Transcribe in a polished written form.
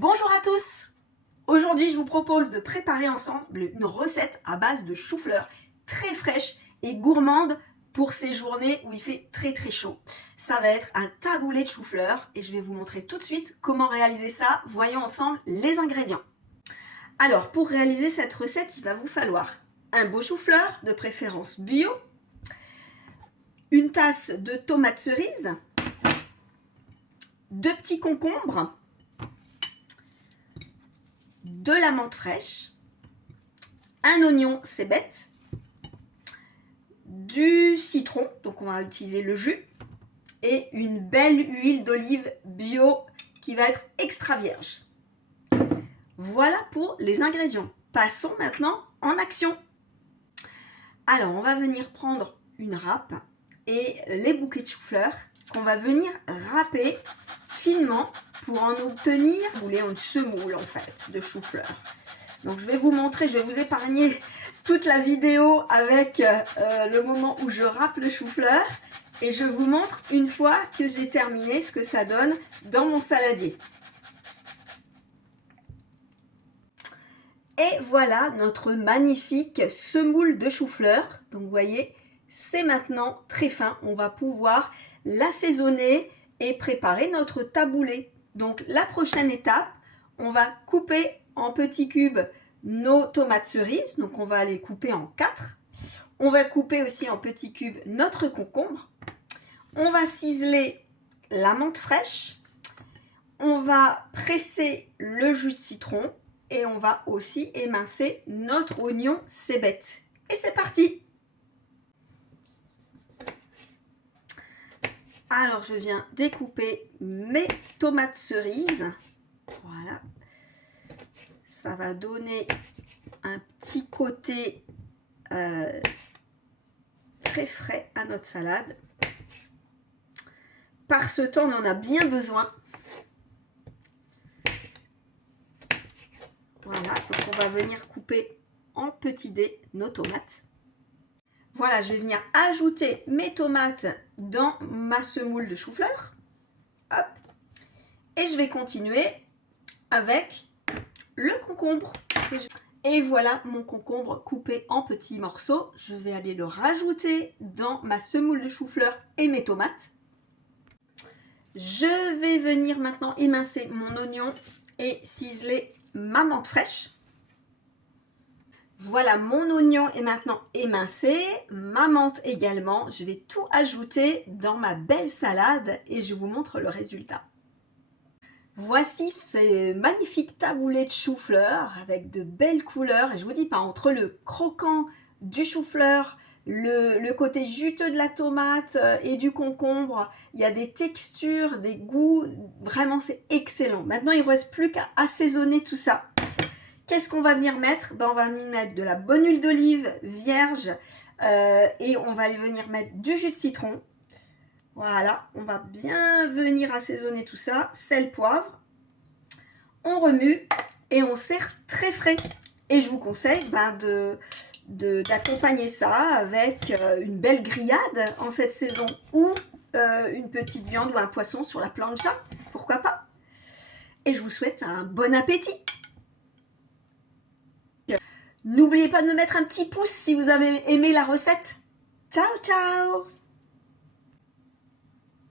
Bonjour à tous! Aujourd'hui, je vous propose de préparer ensemble une recette à base de chou-fleur très fraîche et gourmande pour ces journées où il fait très chaud. Ça va être un taboulé de chou-fleur et je vais vous montrer tout de suite comment réaliser ça. Voyons ensemble les ingrédients. Alors, pour réaliser cette recette, il va vous falloir un beau chou-fleur, de préférence bio, une tasse de tomates cerises, 2 petits concombres, de la menthe fraîche, un oignon cébette, du citron, donc on va utiliser le jus, et une belle huile d'olive bio qui va être extra vierge. Voilà pour les ingrédients. Passons maintenant en action. Alors on va venir prendre une râpe et les bouquets de chou-fleur qu'on va venir râper finement pour en obtenir une semoule en fait de chou-fleur. Donc je vais vous montrer, je vais vous épargner toute la vidéo avec le moment où je râpe le chou-fleur et je vous montre une fois que j'ai terminé ce que ça donne dans mon saladier. Et voilà notre magnifique semoule de chou-fleur. Donc vous voyez, c'est maintenant très fin. On va pouvoir l'assaisonner et préparer notre taboulé. Donc la prochaine étape, on va couper en petits cubes nos tomates cerises. Donc on va les couper en 4. On va couper aussi en petits cubes notre concombre. On va ciseler la menthe fraîche. On va presser le jus de citron. Et on va aussi émincer notre oignon cébette. Et c'est parti! Alors je viens découper mes tomates cerises. Voilà. Ça va donner un petit côté très frais à notre salade. Par ce temps, on en a bien besoin. Voilà, donc on va venir couper en petits dés nos tomates. Voilà, je vais venir ajouter mes tomates dans ma semoule de chou-fleur. Hop. Et je vais continuer avec le concombre. Et voilà mon concombre coupé en petits morceaux. Je vais aller le rajouter dans ma semoule de chou-fleur et mes tomates. Je vais venir maintenant émincer mon oignon et ciseler ma menthe fraîche. Voilà, mon oignon est maintenant émincé, ma menthe également. Je vais tout ajouter dans ma belle salade et je vous montre le résultat. Voici ce magnifique taboulé de chou-fleur avec de belles couleurs. Et je vous dis pas, entre le croquant du chou-fleur, le côté juteux de la tomate et du concombre, il y a des textures, des goûts, vraiment c'est excellent. Maintenant il ne reste plus qu'à assaisonner tout ça. Qu'est-ce qu'on va venir mettre? On va mettre de la bonne huile d'olive vierge et on va venir mettre du jus de citron. Voilà, on va bien venir assaisonner tout ça, sel, poivre. On remue et on sert très frais. Et je vous conseille d'accompagner ça avec une belle grillade en cette saison ou une petite viande ou un poisson sur la plancha, pourquoi pas. Et je vous souhaite un bon appétit. N'oubliez pas de me mettre un petit pouce si vous avez aimé la recette. Ciao, ciao!